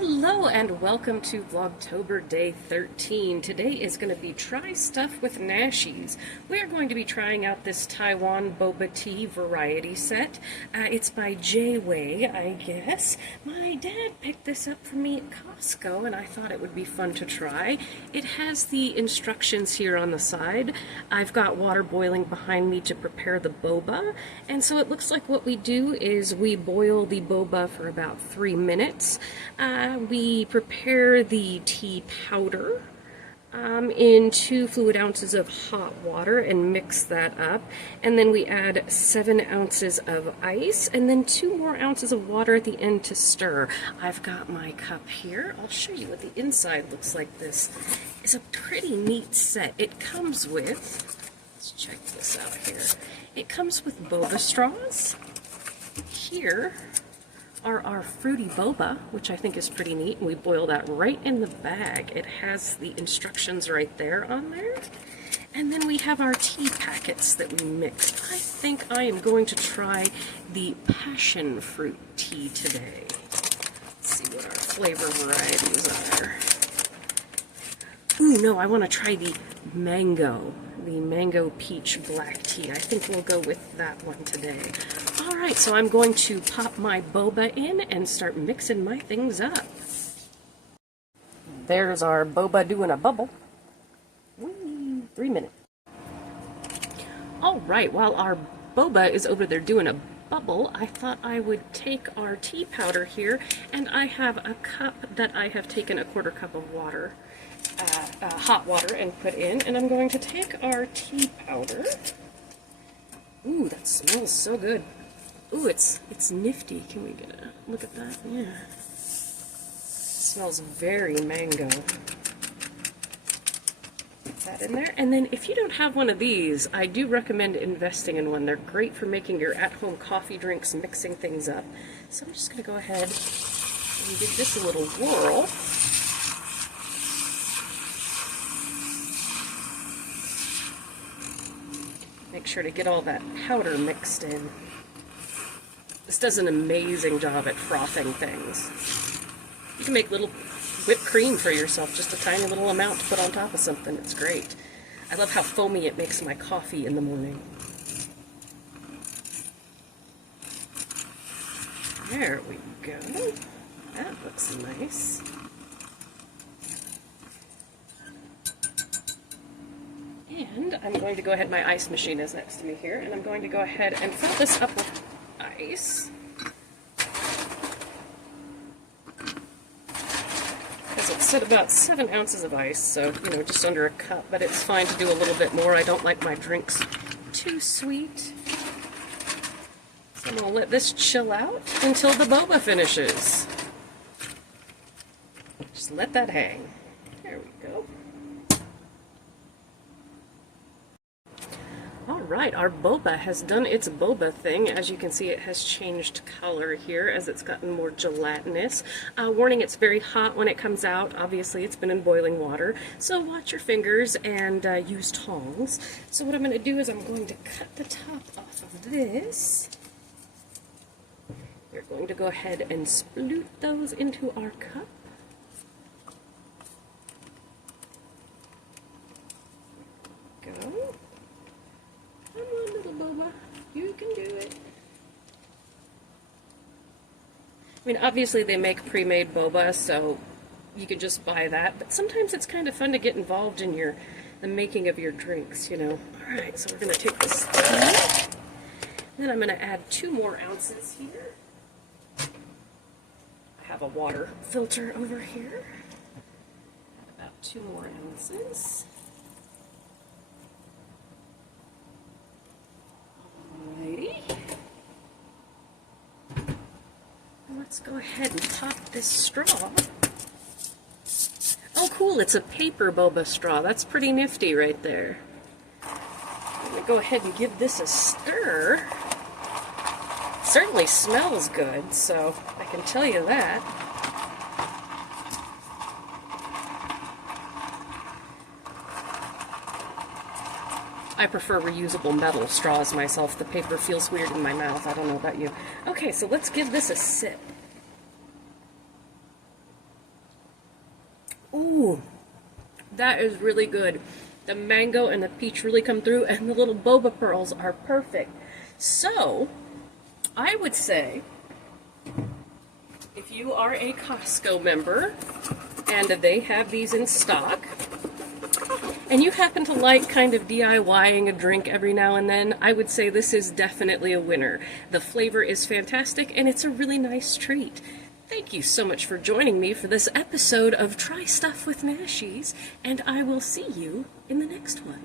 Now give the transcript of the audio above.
Hello and welcome to Vlogtober Day 13. Today is going to be Try Stuff with Nashies. We are going to be trying out this Taiwan Boba Tea variety set. It's by J-Way, I guess. My dad picked this up for me at Costco and I thought it would be fun to try. It has the instructions here on the side. I've got water boiling behind me to prepare the boba, and so it looks like what we do is we boil the boba for about 3 minutes. We prepare the tea powder in 2 fluid ounces of hot water and mix that up, and then we add 7 ounces of ice and then 2 more ounces of water at the end to stir. I've got my cup here. I'll show you what the inside looks like. This is a pretty neat set. It comes with, let's check this out here. It comes with boba straws. Here are our fruity boba, which I think is pretty neat, and we boil that right in the bag. It has the instructions right there on there. And then we have our tea packets that we mixed. I think I am going to try the passion fruit tea today. Let's see what our flavor varieties are. Ooh, no, I want to try the mango peach black tea. I think we'll go with that one today. Alright, so I'm going to pop my boba in and start mixing my things up. There's our boba doing a bubble. Whee! 3 minutes. Alright, while our boba is over there doing a bubble, I thought I would take our tea powder here, and I have a cup that I have taken a 1/4 cup of water, hot water, and put in, and I'm going to take our tea powder. Ooh, that smells so good. Ooh, it's nifty. Can we get a look at that? Yeah. It smells very mango. Put that in there. And then if you don't have one of these, I do recommend investing in one. They're great for making your at-home coffee drinks, mixing things up. So I'm just going to go ahead and give this a little whirl. Make sure to get all that powder mixed in. This does an amazing job at frothing things. You can make little whipped cream for yourself, just a tiny little amount to put on top of something. It's great. I love how foamy it makes my coffee in the morning. There we go. That looks nice. And I'm going to go ahead, my ice machine is next to me here, and I'm going to go ahead and fill this up with ice. Because it said about 7 ounces of ice, so, you know, just under a cup, but it's fine to do a little bit more. I don't like my drinks too sweet. So I'm going to let this chill out until the boba finishes. Just let that hang. There we go. Alright, our boba has done its boba thing. As you can see, it has changed color here as it's gotten more gelatinous. Warning, it's very hot when it comes out. Obviously, it's been in boiling water, so watch your fingers and use tongs. So what I'm going to do is I'm going to cut the top off of this. We're going to go ahead and sploot those into our cup. Go. Come on, little boba. You can do it. I mean, obviously they make pre-made boba, so you can just buy that. But sometimes it's kind of fun to get involved in the making of your drinks, you know. All right, so we're going to take this tea. Then I'm going to add 2 more ounces here. I have a water filter over here. About 2 more ounces. Let's go ahead and pop this straw. Oh cool, it's a paper boba straw. That's pretty nifty right there. I'm going to go ahead and give this a stir. It certainly smells good, so I can tell you that. I prefer reusable metal straws myself. The paper feels weird in my mouth. I don't know about you. Okay, so let's give this a sip. Ooh, that is really good. The mango and the peach really come through, and the little boba pearls are perfect. So, I would say, if you are a Costco member, and they have these in stock, and you happen to like kind of DIYing a drink every now and then, I would say this is definitely a winner. The flavor is fantastic, and it's a really nice treat. Thank you so much for joining me for this episode of Try Stuff with Nashies, and I will see you in the next one.